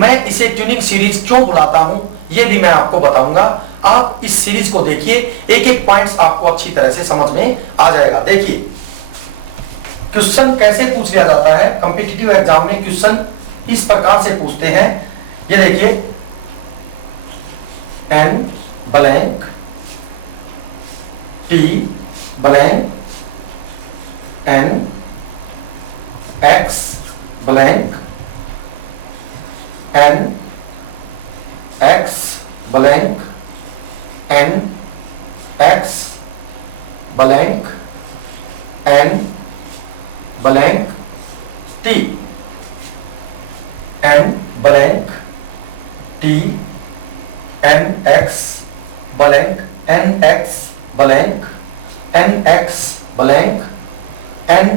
मैं इसे tuning series क्यों बुलाता हूं यह भी मैं आपको बताऊंगा। आप इस सीरीज को देखिए, एक एक पॉइंट्स आपको अच्छी तरह से समझ में आ जाएगा। देखिए क्वेश्चन कैसे पूछ लिया जाता है कॉम्पिटिटिव एग्जाम में। क्वेश्चन इस प्रकार से पूछते हैं, ये देखिए N blank T blank N X blank N X blank N X blank N blank T N blank T N X blank N X blank N X blank N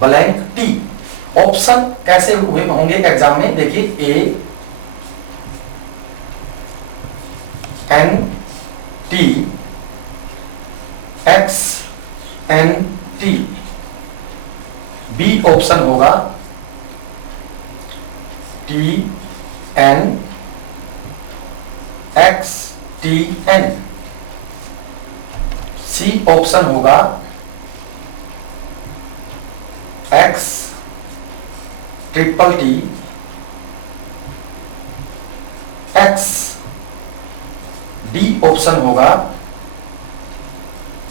blank T. Option कैसे हुए होंगे exam में, देखिए A N T X N T. B option होगा T N X T N. C option होगा X triple T X. D option होगा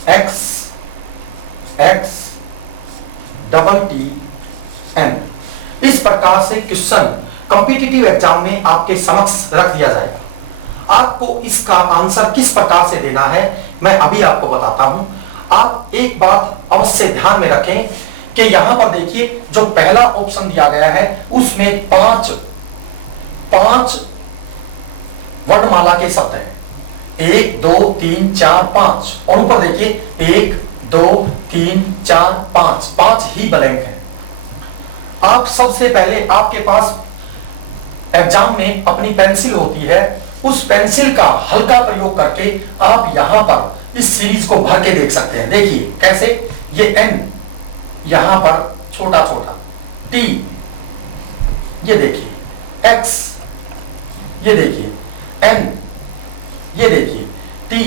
X X double T N. इस प्रकार से क्वेश्चन कॉम्पिटिटिव एग्जाम में आपके समक्ष रख दिया जाएगा। आपको इसका आंसर किस प्रकार से देना है मैं अभी आपको बताता हूं। आप एक बात अवश्य ध्यान में रखें कि यहां पर देखिए जो पहला ऑप्शन दिया गया है उसमें पांच वर्णमाला के शब्द हैं, 1 2 3 4 5। और ऊपर देखिए 1 2 3 4 5, 5 ही ब्लैंक है। आप सबसे पहले आपके पास एग्जाम में अपनी पेंसिल होती है, उस पेंसिल का हल्का प्रयोग करके आप यहां पर इस सीरीज को भर के देख सकते हैं। देखिए कैसे, ये एन यहां पर छोटा छोटा, टी ये देखिए, एक्स ये देखिए, एन ये देखिए, टी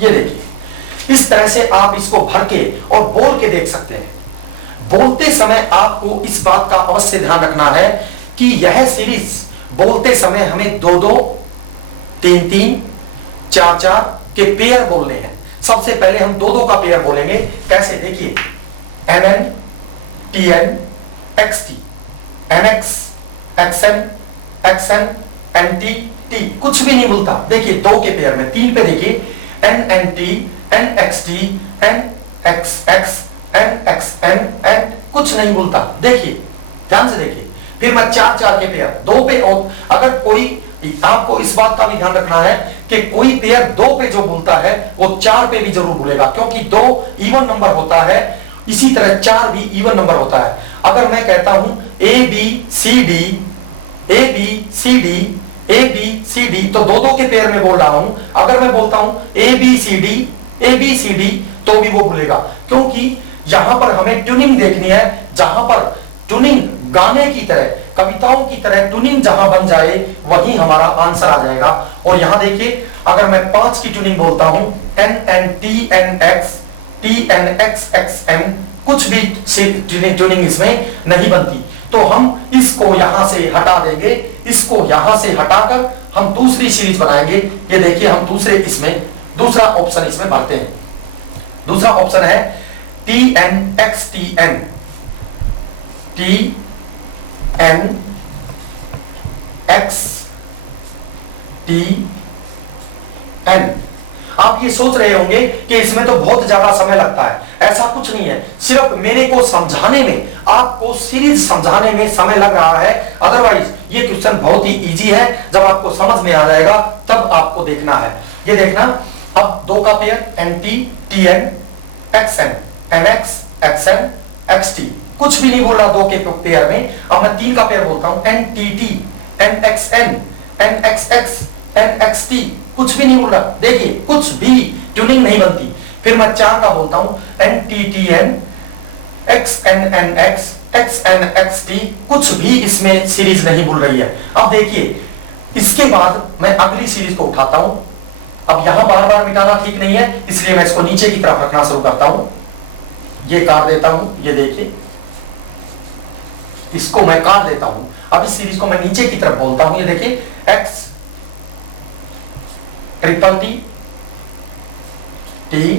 ये देखिए। इस तरह से आप इसको भर के और बोल के देख सकते हैं। बोलते समय आपको इस बात का अवश्य ध्यान रखना है कि यह सीरीज बोलते समय हमें 2 2 3 3 4 4 के पेयर बोलने हैं। सबसे पहले हम 2 2 का पेयर बोलेंगे। कैसे, देखिए N N T N X T, N X X N N T T. कुछ भी नहीं बोलता। देखिए 2 के पेयर में, 3 पे देखिए N N T N X T N X X N X N N, कुछ नहीं बोलता। देखिए ध्यान से देखिए। फिर मैं 4 4 के पेयर 2 पे, और अगर कोई, आपको इस बात का भी ध्यान रखना है कि कोई पेयर 2 पे जो बोलता है वो 4 पे भी जरूर बोलेगा, क्योंकि 2 इवन नंबर होता है, इसी तरह 4 भी इवन नंबर होता है। अगर मैं कहता हूं A B C D A B C D A B C D, तो 2 2 के पेयर में बोल रहा हूं। अगर मैं बोलता हूं ए बी सी डी तो भी वो बोलेगा, क्योंकि यहां पर हमें ट्यूनिंग देखनी है। जहां पर ट्यूनिंग गाने की तरह, कविताओं की तरह ट्यूनिंग जहां बन जाए वहीं हमारा आंसर आ जाएगा। और यहां देखिए अगर मैं 5 की ट्यूनिंग बोलता हूं N N T N X T N X X M, कुछ भी ट्यूनिंग इसमें नहीं बनती। तो हम इसको यहां से हटा देंगे, इसको यहां से हटाकर हम दूसरी सीरीज बनाएंगे। ये देखिए हम दूसरा ऑप्शन इसमें भरते हैं। दूसरा ऑप्शन है T N X T N, T N X T N. आप ये सोच रहे होंगे कि इसमें तो बहुत ज्यादा समय लगता है। ऐसा कुछ नहीं है, सिर्फ मेरे को समझाने में, आपको सीरीज समझाने में समय लग रहा है। अदरवाइज ये क्वेश्चन बहुत ही इजी है। जब आपको समझ में आ जाएगा तब आपको देखना है। ये देखना, अब 2 का pair N T T N X N N X X N X T, कुछ भी नहीं बोल रहा 2 के पेयर में। अब मैं 3 का पेयर बोलता हूं N T T N X N N X X N X T, कुछ भी नहीं बोल रहा। देखिए कुछ भी ट्यूनिंग नहीं बनती। फिर मैं 4 का बोलता हूं N T T N X N N X X N X T, कुछ भी इसमें सीरीज नहीं भूल रही है। अब देखिए इसके बाद मैं अगली सीरीज को उठाता हूं। अब यहां बार बार मिटाना ठीक नहीं है, इसलिए मैं इसको नीचे की तरफ रखना शुरू करता हूं। ये काट देता हूं, ये देखिए इसको मैं काट देता हूं। अब इस सीरीज को मैं नीचे की तरफ बोलता हूं, ये देखिए x triple T T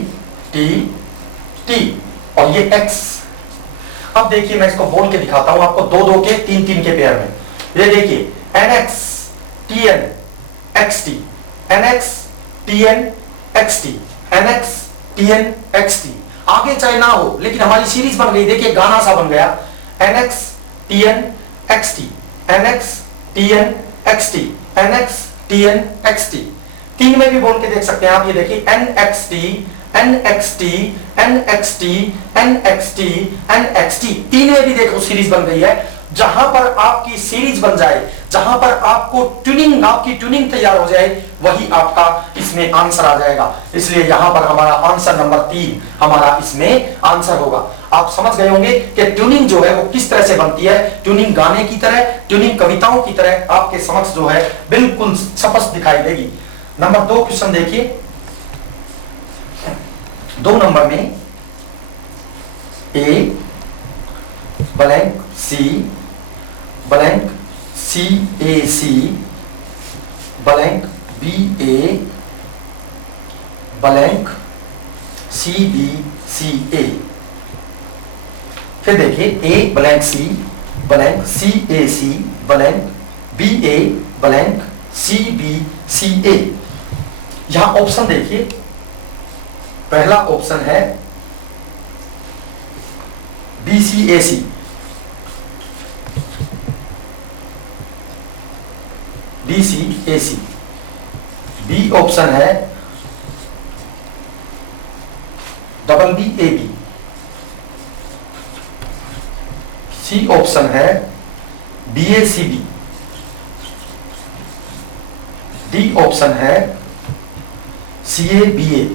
T T और ये एक्स। अब देखिए मैं इसको बोल के दिखाता हूं आपको, दो दो के तीन तीन के पेयर में। ये देखिए N X T N X T, N X T N X T, N X T N X T. आगे चाहे ना हो लेकिन हमारी सीरीज बन गई, देखिए गाना सा बन गया, N X T N X T, N X T N X T, N X T N X T. तीन में भी बोल के देख सकते हैं आप, ये देखिए N X T, N X T, N X T, N X T, N X T. तीन में भी देखो सीरीज बन गई है। जहां पर आपकी सीरीज बन जाए, जहां पर आपको ट्यूनिंग, आपकी ट्यूनिंग तैयार हो जाए, वही आपका इसमें आंसर आ जाएगा। इसलिए यहां पर हमारा आंसर नंबर 3 हमारा इसमें आंसर होगा। आप समझ गए होंगे कि ट्यूनिंग जो है वो किस तरह से बनती है। ट्यूनिंग गाने की तरह, ट्यूनिंग कविताओं की तरह आपके समक्ष जो है बिल्कुल स्पष्ट दिखाई देगी। नंबर 2 क्वेश्चन देखिए, 2 नंबर में A blank C blank C A C blank B A blank C B C A. फिर देखिए A blank C blank C A C blank B A blank C B C A. यहां option देखिए, पहला option है B C A C, B C A C. B option है double B A B. C option है B A C B. D option है C A B ए।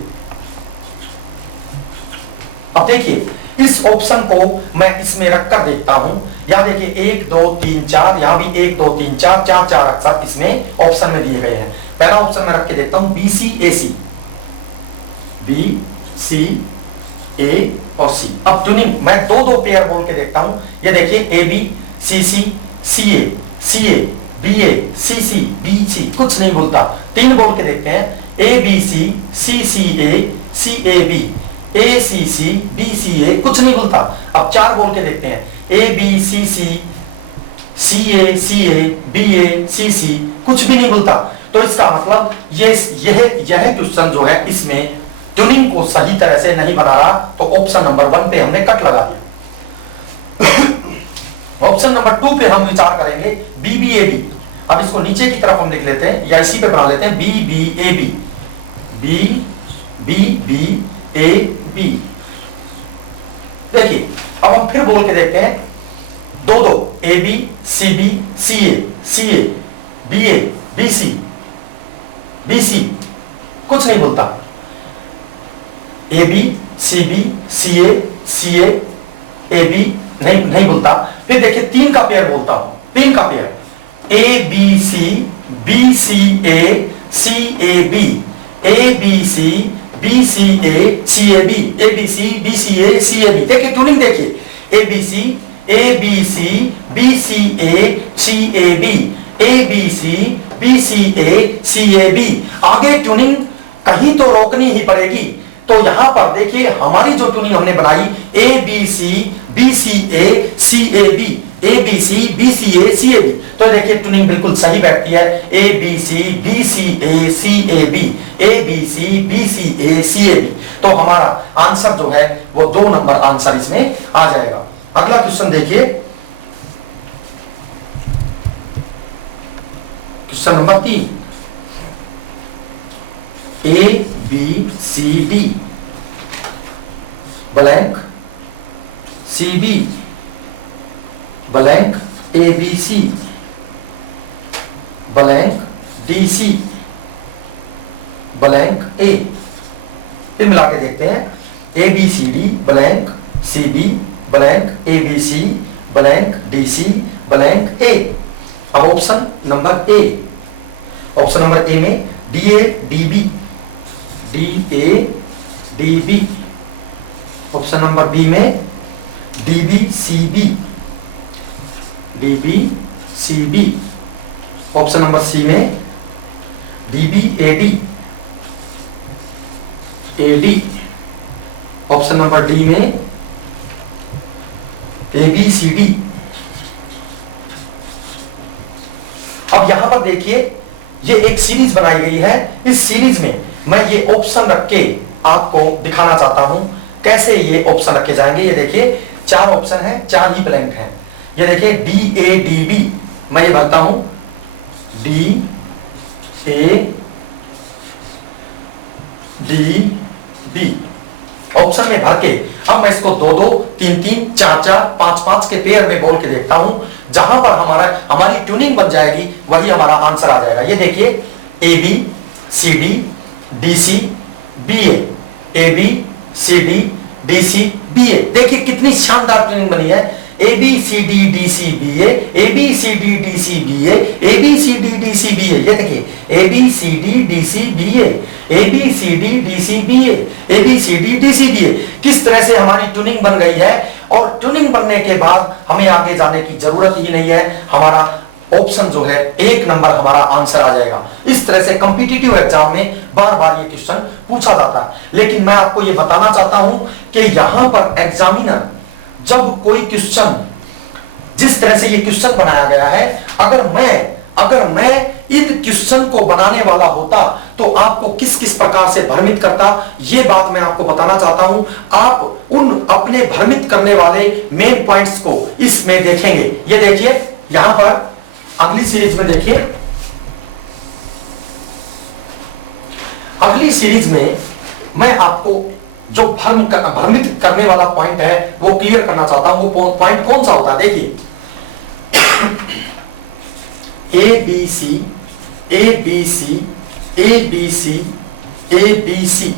अब देखिए इस ऑप्शन को मैं इसमें रखकर देखता हूं। यहां देखिए 1 2 3 4, यहां भी 1 2 3 4, 4 अक्षर इसमें ऑप्शन में दिए गए हैं। पहला ऑप्शन मैं रख के देखता हूं B C A C, B C ए और सी। अब ट्यूनिंग मैं दो दो पेयर बोल के देखता हूं। ये देखिए A B C C C A B A C C B C, कुछ नहीं बोलता। 3 बोल के देखते हैं, A B C C A B, A C C B C A, कुछ नहीं बोलता। अब 4 बोल के देखते हैं, A B C A B A C सी, कुछ भी नहीं बोलता। तो इसका मतलब यह क्वेश्चन जो है इसमें ट्यूनिंग को सही तरह से नहीं बना रहा, तो ऑप्शन नंबर 1 पे हमने कट लगा दिया। ऑप्शन नंबर 2 पे हम विचार करेंगे बी बी ए बी। अब इसको नीचे की तरफ हम लिख लेते हैं या इसी पे बना लेते हैं, B B A B, B B B A B. देखिए अब हम फिर बोल के देखते हैं, दो A B C B C A B C, कुछ नहीं बोलता। ए बी सी ए बी नहीं बोलता। फिर देखिए 3 का पेयर बोलता हूं, 3 का pair, A B C A C A B, A B C A C A B, A B C A C A B. देखिए ट्यूनिंग देखिए, A B C A C A B, A B C A C A B. आगे tuning कहीं तो रोकनी ही पड़ेगी। तो यहां पर देखिए हमारी जो ट्यूनिंग हमने बनाई, A B C A C A B, A B C A C A B. तो देखिए ट्यूनिंग बिल्कुल सही बैठती है, A B C A C A B, A B C A C A B. तो हमारा आंसर जो है वो 2 नंबर आंसर इसमें आ जाएगा। अगला क्वेश्चन देखिए, question number 3, A B C D blank C B blank A B C blank D C blank A. फिर मिला के देखते हैं, A B C D blank C B blank A B C blank D C blank A. अब option number A, option number A में D A D B, D A D B. Option number B में D B C B, D B C B. Option number C में D B A D, A D. Option number D में A B C D. अब यहां पर देखिए ये एक series बनाई गई है, इस सीरीज में मैं ये ऑप्शन रख के आपको दिखाना चाहता हूं कैसे ये ऑप्शन रखे जाएंगे। ये देखिए 4 ऑप्शन है, 4 ही ब्लैंक हैं। ये देखिए डी ए डी बी, मैं ये भरता हूं D A D B option में भर के। अब मैं इसको 2 2 3 3 4 4 5 5 के पेयर में बोल के देखता हूं, जहां पर हमारी ट्यूनिंग बन जाएगी वही हमारा आंसर आ जाएगा। ये देखिए A B C D D C B A B C D D C B A. देखिए कितनी शानदार ट्यूनिंग बनी है। A B C D D C B A B C D D C B A B C D D C B A. ये देखिए A B C D D C B A B C D D C B A B C D D C B ए। किस तरह से हमारी tuning बन गई है, और ट्यूनिंग बनने के बाद हमें आगे जाने की जरूरत ही नहीं है, हमारा ऑप्शन जो है 1 नंबर हमारा आंसर आ जाएगा। इस तरह से कॉम्पिटिटिव एग्जाम में बार बार ये क्वेश्चन पूछा जाता है। लेकिन मैं आपको ये बताना चाहता हूं कि यहां पर एग्जामिनर जब कोई क्वेश्चन, जिस तरह से ये क्वेश्चन बनाया गया है, अगर मैं इन क्वेश्चन को बनाने वाला होता तो आपको किस किस प्रकार से भ्रमित करता, ये बात मैं आपको बताना चाहता हूं। आप उन अपने भ्रमित करने वाले मेन पॉइंट्स को इसमें देखेंगे। ये देखिए यहां पर अगली सीरीज में देखिए, अगली सीरीज में मैं आपको जो भ्रमित करने वाला पॉइंट है वो क्लियर करना चाहता हूं। वो पॉइंट कौन सा होता है, देखिए A B C A B C A B C A B C.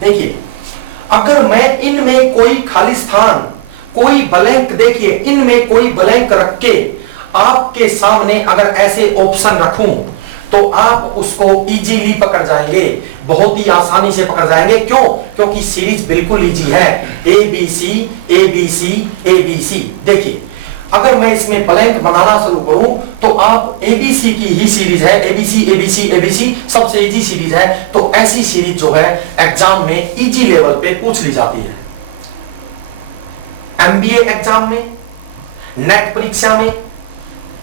देखिए अगर मैं इनमें कोई खाली स्थान, कोई ब्लैंक, देखिए इनमें कोई ब्लैंक रख के आपके सामने अगर ऐसे ऑप्शन रखूं तो आप उसको इजीली पकड़ जाएंगे, बहुत ही आसानी से पकड़ जाएंगे। क्यों? क्योंकि सीरीज बिल्कुल इजी है, A B C A B C A B C. देखिए अगर मैं इसमें ब्लैंक बनाना शुरू करूं तो आप एबीसी की ही सीरीज है, एबीसी एबीसी एबीसी सबसे इजी सीरीज है। तो ऐसी सीरीज जो है एग्जाम में इजी लेवल पे पूछ ली जाती है। एमबीए एग्जाम में, नेट परीक्षा में,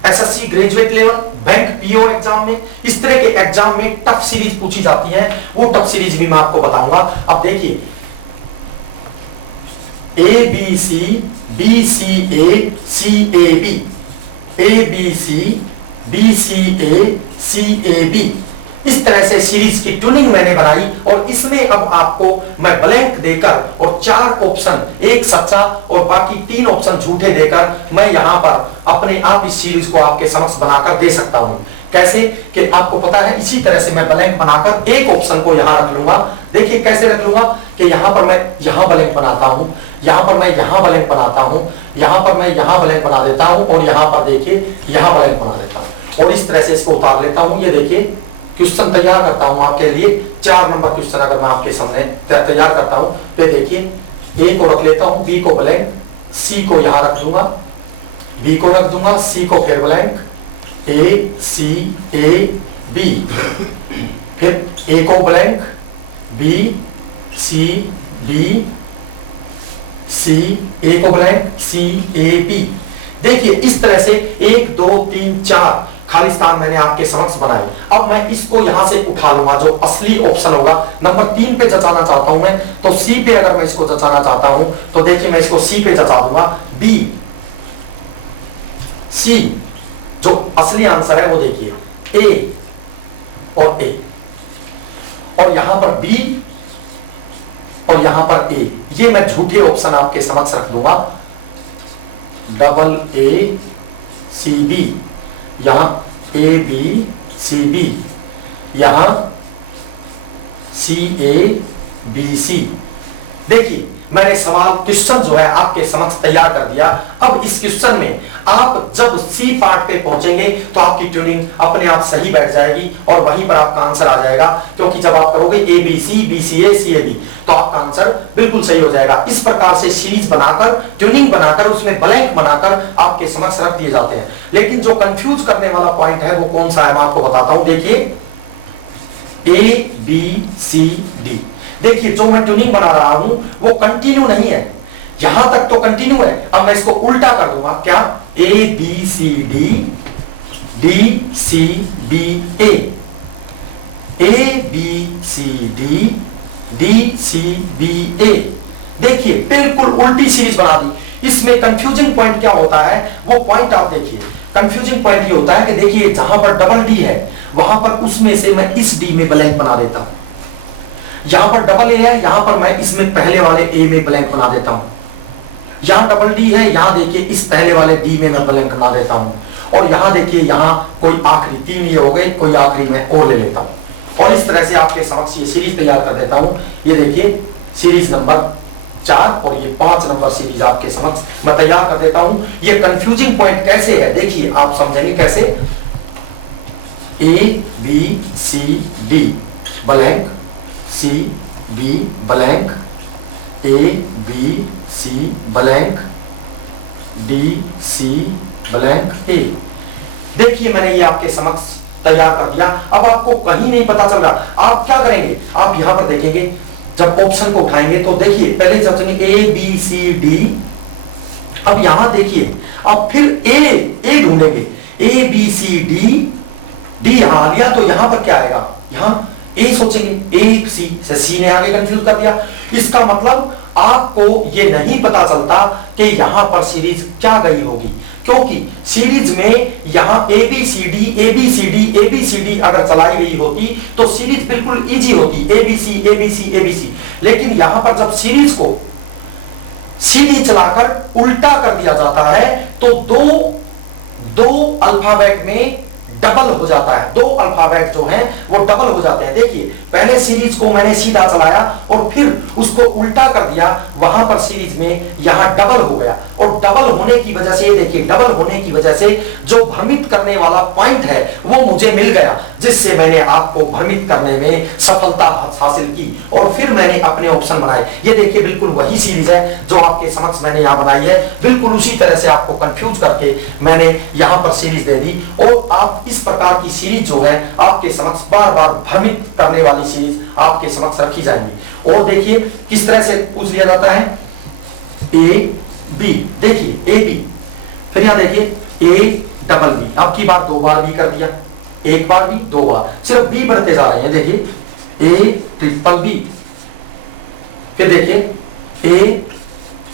SSC graduate level, bank PO exam में, इस तरह के एग्जाम में टफ सीरीज पूछी जाती है। वो टफ सीरीज भी मैं आपको बताऊंगा। अब देखिए A B C B C A C A B, A B C B C A C A B, इस तरह से सीरीज की ट्यूनिंग मैंने बनाई। और इसमें अब आपको मैं ब्लैंक देकर और 4 ऑप्शन, एक सच्चा और बाकी 3 ऑप्शन झूठे देकर मैं यहां पर अपने आप इस सीरीज को आपके समक्ष बनाकर दे सकता हूं। कैसे कि आपको पता है, इसी तरह से मैं ब्लैंक बनाकर एक ऑप्शन को यहां रख लूंगा। देखिए कैसे रख लूंगा कि यहां पर मैं यहां ब्लैंक बनाता हूं, यहां पर मैं यहां ब्लैंक बनाता हूं, यहां पर मैं यहां ब्लैंक बना देता हूं, और यहां पर देखिए यहां ब्लैंक बना देता हूं, और इस तरह से इसको उतार लेता हूं। ये देखिए क्वेश्चन तैयार करता हूं आपके लिए, 4 नंबर क्वेश्चन अगर मैं आपके सामने तैयार करता हूं तो देखिए ए को रख लेता हूं, बी को ब्लैंक, सी को यहां रख दूंगा, बी को रख दूंगा, सी को फिर blank, A C A B, फिर ए को blank, B C B, C ए को ब्लैंक, सी ए बी। देखिए इस तरह से 1 2 3 4 खाली स्थान मैंने आपके समक्ष बनाए। अब मैं इसको यहां से उठा लूंगा, जो असली ऑप्शन होगा नंबर 3 पे जचाना चाहता हूं मैं, तो सी पे अगर मैं इसको जचाना चाहता हूं तो देखिए मैं इसको सी पे जचा दूंगा। बी सी जो असली आंसर है वो देखिए ए और ए, और यहां पर बी और यहां पर ए, ये मैं झूठे ऑप्शन आपके समक्ष रख दूंगा। डबल ए सी बी, यहां ए बी सी बी, यहां सी ए बी सी। देखिए मैंने सवाल क्वेश्चन जो है आपके समक्ष तैयार कर दिया। अब इस क्वेश्चन में आप जब सी पार्ट पे पहुंचेंगे तो आपकी ट्यूनिंग अपने आप सही बैठ जाएगी और वहीं पर आपका आंसर आ जाएगा, क्योंकि जब आप करोगे A B C B C A C A B तो आपका आंसर बिल्कुल सही हो जाएगा। इस प्रकार से सीरीज बनाकर, ट्यूनिंग बनाकर, उसमें ब्लैंक बनाकर आपके समक्ष रख दिए जाते हैं। लेकिन जो कंफ्यूज करने वाला पॉइंट है वो कौन सा है, मैं आपको बताता हूं। देखिए ए बी सी डी, देखिए जो मैं ट्यूनिंग बना रहा हूं वो कंटिन्यू नहीं है, यहां तक तो कंटिन्यू है। अब मैं इसको उल्टा कर दूंगा, क्या, A B C D D C B A B C D D C B A. देखिए बिल्कुल उल्टी सीरीज बना दी। इसमें कंफ्यूजिंग पॉइंट क्या होता है, वो पॉइंट आप देखिए। कंफ्यूजिंग पॉइंट ये होता है कि देखिए जहां पर डबल डी है वहां पर उसमें से मैं इस डी में ब्लैंक बना देता हूं, यहां पर डबल ए है, यहां पर मैं इसमें पहले वाले ए में ब्लैंक बना देता हूं। यहां डबल डी है, यहां देखिए इस पहले वाले डी में मैं ब्लैंक बना देता हूं। और यहां देखिए यहां कोई आखिरी, 3 ये हो गए, कोई आखिरी में और ले लेता हूं और इस तरह से आपके समक्ष ये सीरीज तैयार कर देता हूं। ये देखिए सीरीज नंबर 4 और ये 5 नंबर सीरीज आपके समक्ष मैं तैयार कर देता हूं। ये कंफ्यूजिंग पॉइंट कैसे है देखिए, आप समझेंगे कैसे। A B C D blank, C B blank, A B C blank, D C blank A. देखिए मैंने ये आपके समक्ष तैयार कर दिया। अब आपको कहीं नहीं पता चल रहा, आप क्या करेंगे, आप यहां पर देखेंगे, जब ऑप्शन को उठाएंगे तो देखिए पहले जब ए बी सी डी, अब यहां देखिए, अब फिर ए ढूंढेंगे, A B C D D यहां लिया तो यहां पर क्या आएगा, यहां ए सोचेंगे, ए सी से सी ने आगे कंफ्यूज कर दिया। इसका मतलब आपको ये नहीं पता चलता कि यहां पर सीरीज क्या गई होगी, क्योंकि सीरीज में यहां एबीसीडी एबीसीडी एबीसीडी अगर चलाई गई होती तो सीरीज बिल्कुल इजी होती, एबीसी एबीसी एबीसी। लेकिन यहां पर जब सीरीज को सीधी चलाकर उल्टा कर दिया जाता है तो दो अल्फाबेट में डबल हो जाता है, 2 अल्फाबेट जो हैं वो डबल हो जाते हैं। देखिए पहले सीरीज को मैंने सीधा चलाया और फिर उसको उल्टा कर दिया, वहां पर सीरीज में यहां डबल हो गया और डबल होने की वजह से, देखिए डबल होने की वजह से जो भ्रमित करने वाला पॉइंट है वो मुझे मिल गया, जिससे मैंने आपको भ्रमित करने में सफलता हासिल की और फिर मैंने अपने ऑप्शन बनाए। ये देखिए बिल्कुल वही सीरीज है जो आपके समक्ष मैंने यहां बनाई है, बिल्कुल उसी तरह से आपको कंफ्यूज करके मैंने यहां पर सीरीज दे दी। और आप इस प्रकार की सीरीज जो है आपके समक्ष बार बार भ्रमित करने वाली सीरीज आपके समक्ष रखी जाएंगी। और देखिए किस तरह से पूछ लिया जाता है, ए बी, देखिए ए बी, फिर यहां देखिए ए डबल बी, अब की बार 2 बार बी कर दिया, 1 बार बी 2 बार, सिर्फ बी बढ़ते जा रहे हैं। देखिए ए ट्रिपल बी, फिर देखिए ए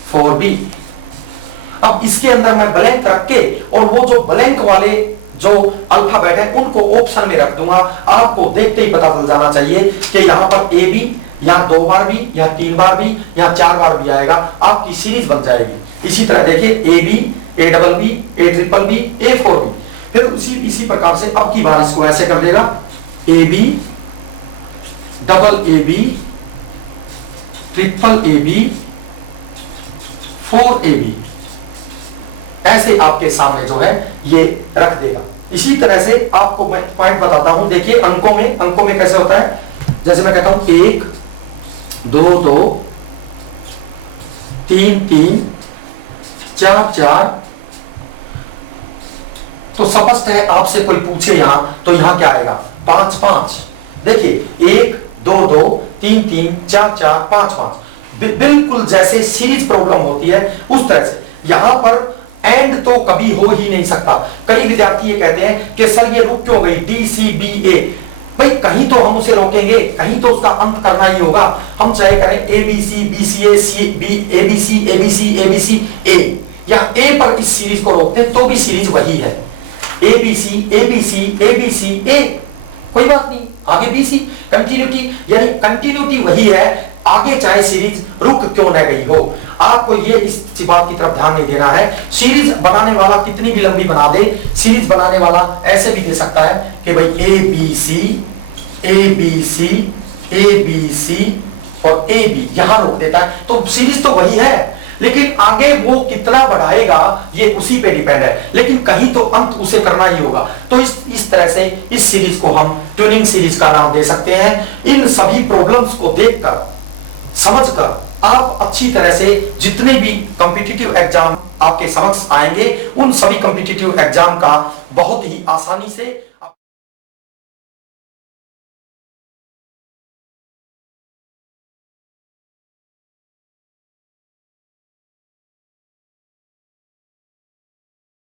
4B। अब इसके अंदर मैं ब्लैंक रख के और वो जो ब्लैंक वाले जो अल्फाबेट है उनको ऑप्शन में रख दूंगा। आपको देखते ही पता चल जाना चाहिए कि यहां पर ए बी या 2 बार भी या 3 बार भी या 4 बार भी आएगा, आपकी सीरीज बन जाएगी। इसी तरह देखिए A B, A double B, A triple B, A 4B, फिर इसी प्रकार से अब की बार इसको ऐसे कर देगा, A B double A B triple A B 4AB, ऐसे आपके सामने जो है ये रख देगा। इसी तरह से आपको मैं पॉइंट बताता हूं, देखिए अंकों में कैसे होता है, जैसे मैं कहता हूं 1 2 2 3 3 4 4, तो स्पष्ट है आपसे कोई पूछे यहां तो यहां क्या आएगा 5 5। देखिए 1 2 2 3 3 4 4 5 5, बिल्कुल जैसे सीरीज प्रॉब्लम होती है उस तरह से। यहां पर एंड तो कभी हो ही नहीं सकता। कई विद्यार्थी ये कहते हैं कि सर ये रुक क्यों गई डी सी बी ए, भाई कहीं तो हम उसे रोकेंगे, कहीं तो उसका अंत करना ही होगा। हम चाहे करें A B C B C A C B A B C A B C A B C A, या ए पर इस सीरीज को रोकते तो भी सीरीज वही है, A B C A B C A B C A, कोई बात नहीं, आगे बी सी, कंटिन्यूटी, यानी कंटिन्यूटी वही है, आगे चाहे सीरीज रुक क्यों न गई हो। आपको ये इस बात की तरफ ध्यान नहीं देना है। सीरीज बनाने वाला कितनी भी लंबी बना दे, सीरीज बनाने वाला ऐसे भी दे सकता है कि भाई A B C A B C A B C और ए बी यहां रोक देता है, तो सीरीज तो वही है, लेकिन आगे वो कितना बढ़ाएगा ये उसी पे डिपेंड है, लेकिन कहीं तो अंत उसे करना ही होगा। तो इस तरह से इस सीरीज को हम ट्यूनिंग सीरीज का नाम दे सकते हैं। इन सभी प्रॉब्लम्स को देखकर, समझकर आप अच्छी तरह से जितने भी कॉम्पिटिटिव एग्जाम आपके समक्ष आएंगे, उन सभी कॉम्पिटिटिव एग्जाम का बहुत ही आसानी से